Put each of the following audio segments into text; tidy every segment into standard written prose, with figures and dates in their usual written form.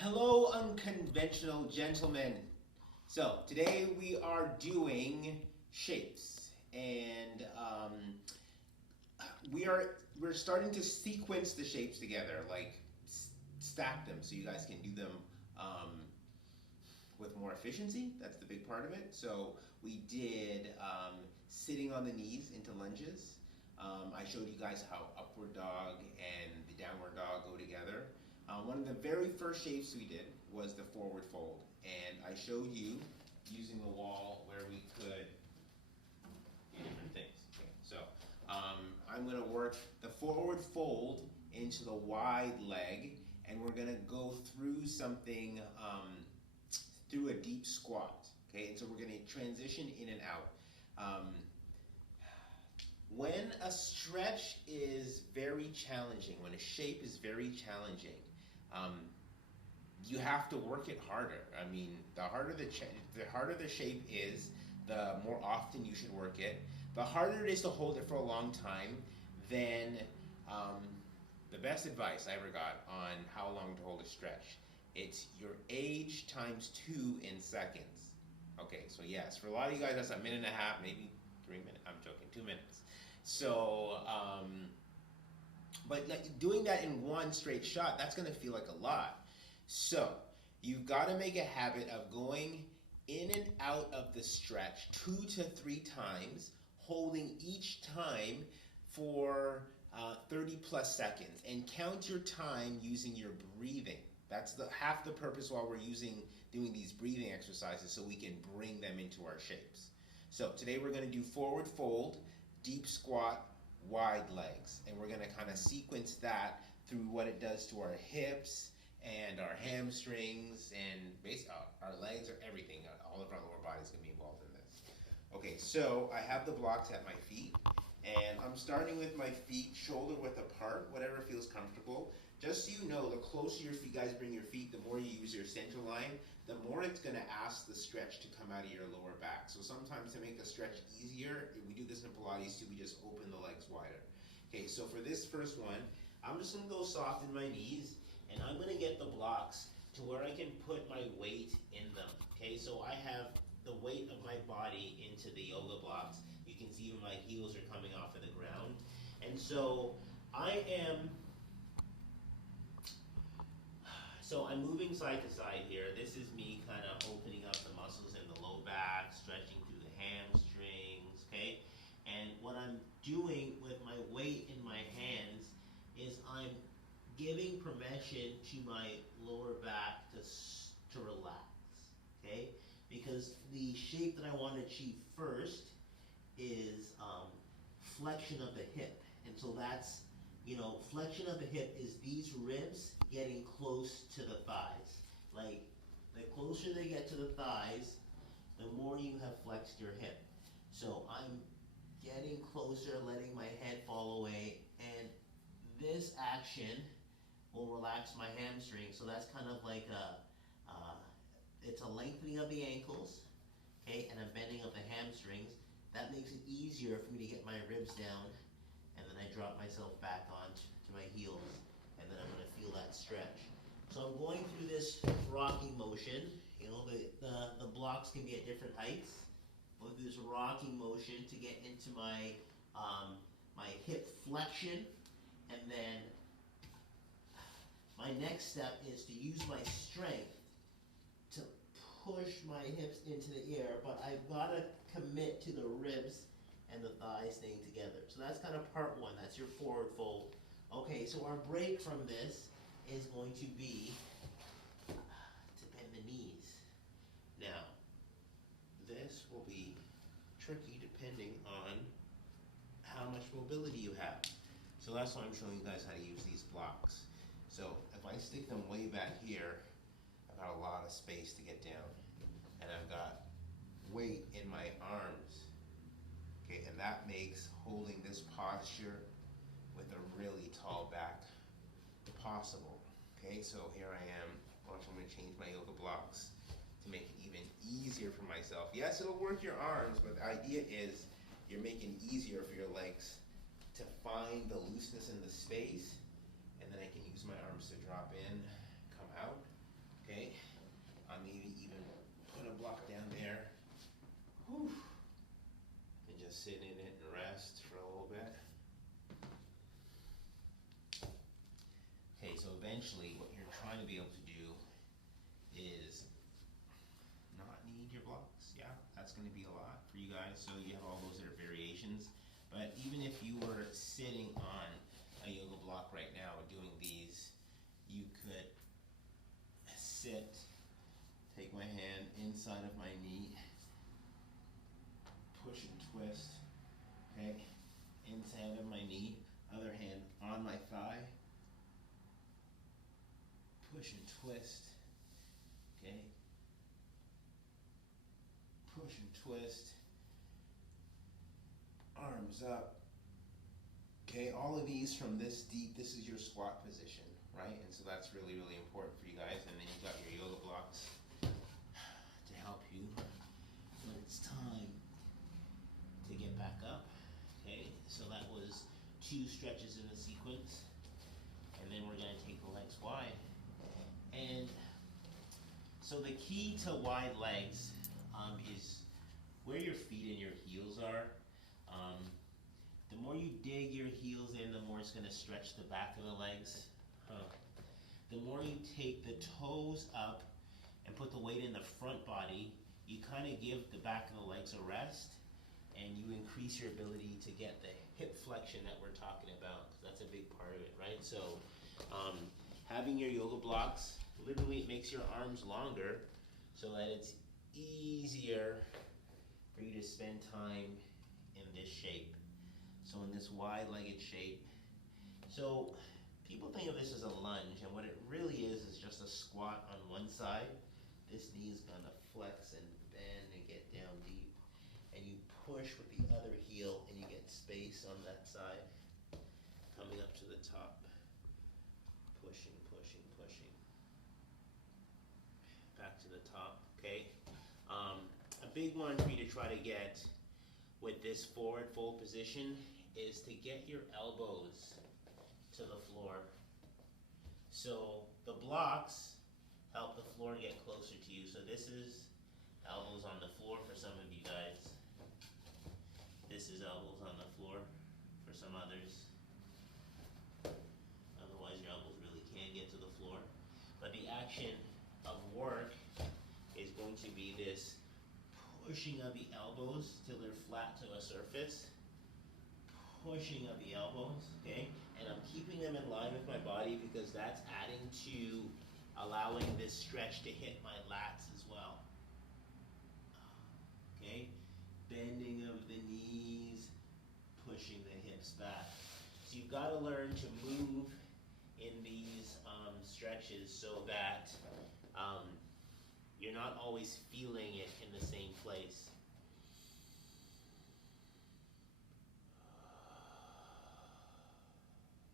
Hello, unconventional gentlemen. So today we are doing shapes, and we're starting to sequence the shapes together, like stack them, so you guys can do them um, with more efficiency. That's the big part of it. So we did sitting on the knees into lunges. I showed you guys how upward dog and the downward dog go together. One of the very first shapes we did was the forward fold, and I showed you using the wall where we could do different things. Okay, so I'm going to work the forward fold into the wide leg, and we're going to go through something through a deep squat. Okay, and so we're going to transition in and out. When a stretch is very challenging, when a shape is very challenging, um, you have to work it harder. I mean, the harder the shape is, the more often you should work it. The harder it is to hold it for a long time, then um, the best advice I ever got on how long to hold a stretch. It's your age times 2 in seconds. Okay, so yes, for a lot of you guys, that's a minute and a half, maybe 3 minutes. I'm joking, 2 minutes. So, but like doing that in one straight shot, that's gonna feel like a lot. So, you've got to make a habit of going in and out of the stretch 2 to 3 times, holding each time for 30 plus seconds, and count your time using your breathing. That's the half the purpose why we're doing these breathing exercises, so we can bring them into our shapes. So today we're going to do forward fold, deep squat, wide legs, and we're going to kind of sequence that through what it does to our hips and our hamstrings and our legs, or everything. All of our lower body is going to be involved in this. Okay, so I have the blocks at my feet, and I'm starting with my feet shoulder width apart, whatever feels comfortable. Just so you know, the closer your feet, guys, bring your feet, the more you use your center line, the more it's going to ask the stretch to come out of your lower back. So sometimes to make the stretch easier, we do this in Pilates too, we just open the legs wider. Okay, so for this first one, I'm just going to go soft in my knees, and I'm going to get the blocks to where I can put my weight in them. Okay, so I have the weight of my body into the yoga blocks. You can see even my heels are coming off of the ground. And so I'm moving side to side here. This is me kind of opening up the muscles in the low back, stretching through the hamstrings, okay? And what I'm doing with my weight in my hands is I'm giving permission to my lower back to relax, okay? Because the shape that I want to achieve first is flexion of the hip. And so that's, flexion of the hip is these ribs getting close to the thighs. Like, the closer they get to the thighs, the more you have flexed your hip. So I'm getting closer, letting my head fall away, and this action will relax my hamstring. So that's kind of like it's a lengthening of the ankles, okay, and a bending of the hamstrings. That makes it easier for me to get my ribs down, and then I drop myself back on to my heels, and then I'm going to feel that stretch. So I'm going through this rocking motion. The blocks can be at different heights. Go through this rocking motion to get into my my hip flexion, and then my next step is to use my strength to push my hips into the air, but I've got to commit to the ribs and the thighs staying together. So that's kind of part one. That's your forward fold. Okay, so our break from this is going to be to bend the knees. Now, this will be tricky depending on how much mobility you have. So that's why I'm showing you guys how to use these blocks. So if I stick them way back here, I've got a lot of space to get down. And I've got weight in my arms. Okay, and that makes holding this posture with a really tall back possible. Okay, so here I am. Watch, I'm going to change my yoga blocks to make it even easier for myself. Yes, it'll work your arms, but the idea is you're making it easier for your legs to find the looseness in the space, and then I can use my arms to drop in, come out, sit in it and rest for a little bit. Okay, so eventually what you're trying to be able to do is not need your blocks. Yeah, that's going to be a lot for you guys. So you have all those other variations. But even if you were sitting on a yoga block right now doing these, you could sit, take my hand inside of my knee, push and twist, okay, inside of my knee, other hand on my thigh, push and twist, okay, push and twist, arms up, okay, all of these from this deep. This is your squat position, right? And so that's really, really important for you guys. And then you've got your yoga blocks to help you when it's time to get back up. Okay, so that was 2 stretches in a sequence. And then we're gonna take the legs wide. And so the key to wide legs is where your feet and your heels are. The more you dig your heels in, the more it's gonna stretch the back of the legs. The more you take the toes up and put the weight in the front body, you kind of give the back of the legs a rest, and you increase your ability to get the hip flexion that we're talking about, because that's a big part of it, right? So having your yoga blocks, literally it makes your arms longer so that it's easier for you to spend time in this shape. So in this wide-legged shape. So people think of this as a lunge, and what it really is just a squat on one side. This knee's gonna flex and bend and get down deep. And you push with the other heel and you get space on that side. Coming up to the top. Pushing, pushing, pushing. Back to the top, okay? A big one for you to try to get with this forward fold position is to get your elbows to the floor. So the blocks help the floor get closer to you. So this is elbows on the floor for some of you guys. This is elbows on the floor for some others. Otherwise your elbows really can't get to the floor. But the action of work is going to be this pushing of the elbows till they're flat to a surface. Pushing of the elbows, okay? And I'm keeping them in line with my body because that's adding to allowing this stretch to hit my lats as well. Okay? Bending of the knees, pushing the hips back. So you've got to learn to move in these stretches so that you're not always feeling it in the same place.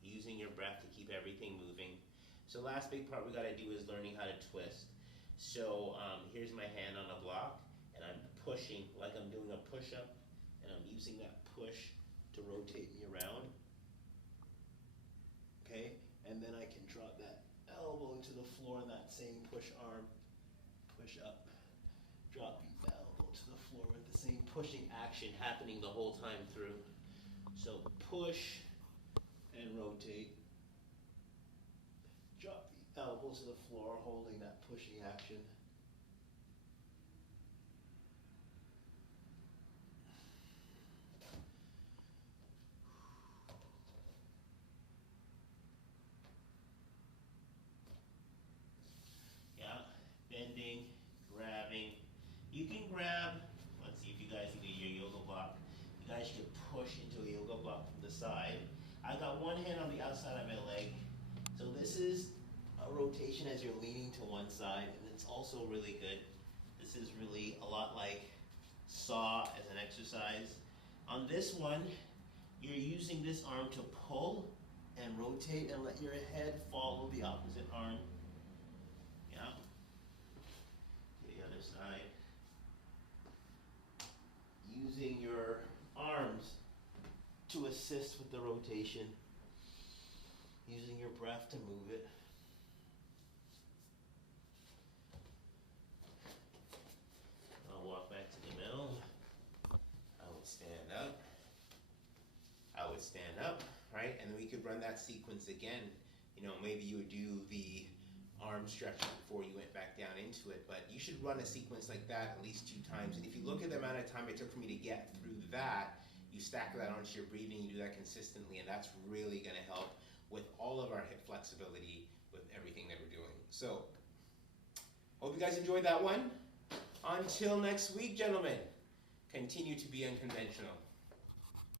Using your breath to keep everything moving. So last big part we got to do is learning how to twist. So here's my hand on a block, and I'm pushing like I'm doing a push-up, and I'm using that push to rotate me around. Okay, and then I can drop that elbow to the floor, and that same push arm, push up, drop the elbow to the floor with the same pushing action happening the whole time through. So push and rotate. Drop the elbow to the floor, holding that pushing action. Yeah, bending, grabbing. You can grab, let's see if you guys can do your yoga block. You guys should push into a yoga block from the side. I got one hand on the outside of my leg. So this is a rotation as you're leaning to one side, and it's also really good. This is really a lot like saw as an exercise. On this one, you're using this arm to pull and rotate and let your head follow the opposite arm. Yeah. To the other side. Using your arms to assist with the rotation, using your breath to move it. I'll walk back to the middle. I will stand up. stand up, right? And then we could run that sequence again. You know, maybe you would do the arm stretch before you went back down into it, but you should run a sequence like that at least 2 times. And if you look at the amount of time it took for me to get through that, you stack that onto your breathing, you do that consistently, and that's really going to help with all of our hip flexibility with everything that we're doing. So, hope you guys enjoyed that one. Until next week, gentlemen, continue to be unconventional.